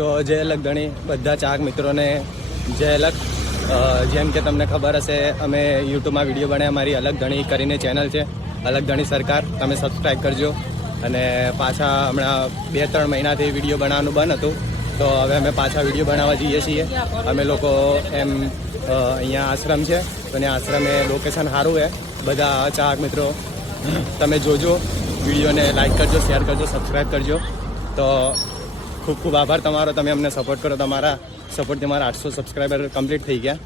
તો જય અલગ ધણી બધા ચાહક મિત્રોને જય અલગ। જેમ કે તમને ખબર હશે અમે યુટ્યુબમાં વિડીયો બનાવ્યા, મારી અલગ ધણી કરીને ચેનલ છે, અલગ ધણી સરકાર, તમે સબસ્ક્રાઈબ કરજો। અને પાછા હમણાં 2-3 મહિનાથી વિડીયો બનાવવાનું બંધ હતું, તો હવે અમે પાછા વિડીયો બનાવવા જઈએ છીએ। અમે લોકો એમ અહીંયા આશ્રમ છે, તો ત્યાં આશ્રમે લોકેશન સારું છે। બધા ચાહક મિત્રો તમે જોજો, વિડીયોને લાઈક કરજો, શેર કરજો, સબસ્ક્રાઈબ કરજો। તો ખૂબ ખૂબ આભાર તમારો, તમે અમને સપોર્ટ કરો। તમારા સપોર્ટથી અમારા 800 સબસ્ક્રાઈબર કમ્પ્લીટ થઈ ગયા,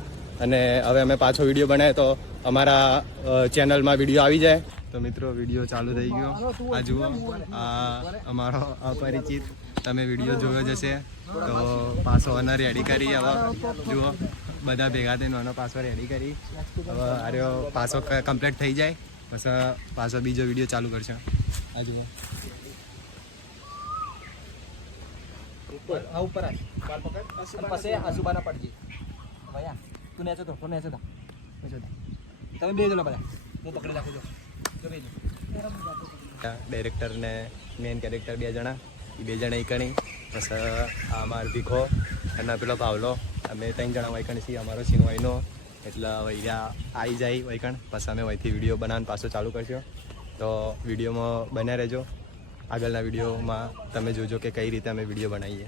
અને હવે અમે પાછો વિડીયો બનાવીએ તો અમારા ચેનલમાં વિડીયો આવી જાય। તો મિત્રો વિડીયો ચાલુ થઈ ગયો, આ જુઓ, આ અમારો અપરિચિત, તમે વિડીયો જોયો જ હશે। તો પાછો અને રેડી કરી, હવે જુઓ બધા ભેગા થઈને આનો પાછો રેડી કરી, હવે આર્યો પાછો કમ્પ્લીટ થઈ જાય પછી પાછો બીજો વિડીયો ચાલુ કરશે। આ જુઓ ઉપર પછી આસુબાના પડજી ભયા તું નેચો તો નેચો તો તમે બે જણા બધા હું પકડી રાખું છું। ડાયરેક્ટર ને મેઇન કેરેક્ટર 2 જણા, એ 2 જણા એકણી, પછી આ અમારો ભીખો અને પેલો પાવલો, અમે 3 જણા વૈકણ છીએ। અમારો સીન વહીનો એટલે વૈયા આવી જાય વૈકણ, પછી અમે વહીથી વિડીયો બનાવવાનું પાછો ચાલુ કરશો। તો વિડીયોમાં બન્યા રહેજો, આગળના વિડીયોમાં તમે જોજો કે કઈ રીતે અમે વિડીયો બનાવીએ।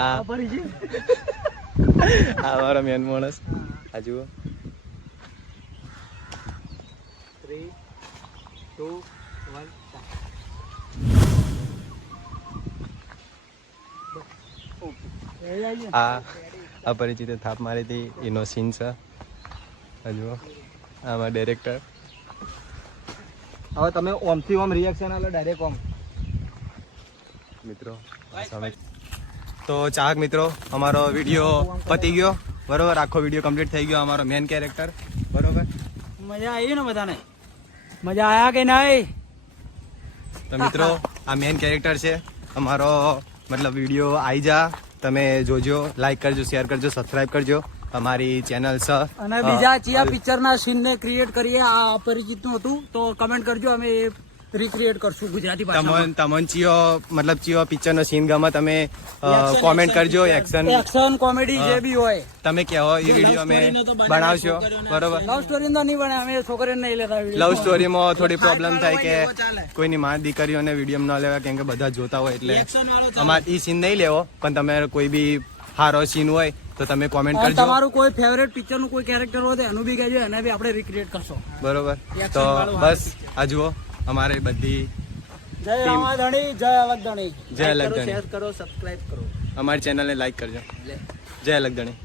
આ અમારો મેન માણસ, આ જુઓ 3, 2, 1 આ અપરિચિતે થાપ મારી હતી એનો સીન છે। આ જુઓ આમાં ડાયરેક્ટર, હવે તમે ઓમથી ઓમ રિએક્શન આલો ડાયરેક્ટ ઓમ મિત્રો। તો ચાહક મિત્રો અમારો વિડીયો પતી ગયો, બરોબર, આખો વિડીયો કમ્પ્લીટ થઈ ગયો। અમારો મેન કેરેક્ટર, બરોબર, મજા આવી ને બધાને? મજા આયા કે નહીં? તો મિત્રો આ મેન કેરેક્ટર છે અમારો, મતલબ વિડીયો આવી જા, તમે જોજો, લાઈક કરજો, શેર કરજો, સબસ્ક્રાઈબ કરજો। અમારી ચેનલ છે, અને બીજા ચિયા પિક્ચરના સીનને ક્રિએટ કરીએ, આ અપરિચિતનું હતું તો કમેન્ટ કરજો, અમે રિક્રિએટ કરશું ગુજરાતી ભાષામાં। તમન ચિયો મતલબ ચિયો પિક્ચરનો સીન ગમે તમે કોમેન્ટ કરજો, એક્શન કોમેડી જે બી હોય તમે કહો, એ વિડીયો અમે બનાવશો, બરોબર। લવ સ્ટોરી તો નહીં બને, અમે છોકરીને નહીં લેતા લવ સ્ટોરીમાં થોડી પ્રોબ્લેમ થાય કે કોઈની માં દીકરીઓને વિડીયો ન લેવા, કેમ કે બધા જોતા હોય, એટલે અમારે એ સીન નહીં લેવો, પણ તમે કોઈ બી સારો સીન હોય તો તમે કોમેન્ટ કરજો। તમારું કોઈ ફેવરેટ પિક્ચરનું કોઈ કેરેક્ટર હોય તો એનું બી કહેજો, એને બી આપણે રિક્રિએટ કરશો, બરોબર। તો બસ આ જુઓ અમારે બધી જય રામાધણી, જય અલગ ધણી, જય અલગ ધણી, શેર કરો, સબસ્ક્રાઇબ કરો, અમારી ચેનલને લાઈક કરજો। જય અલગ ધણી।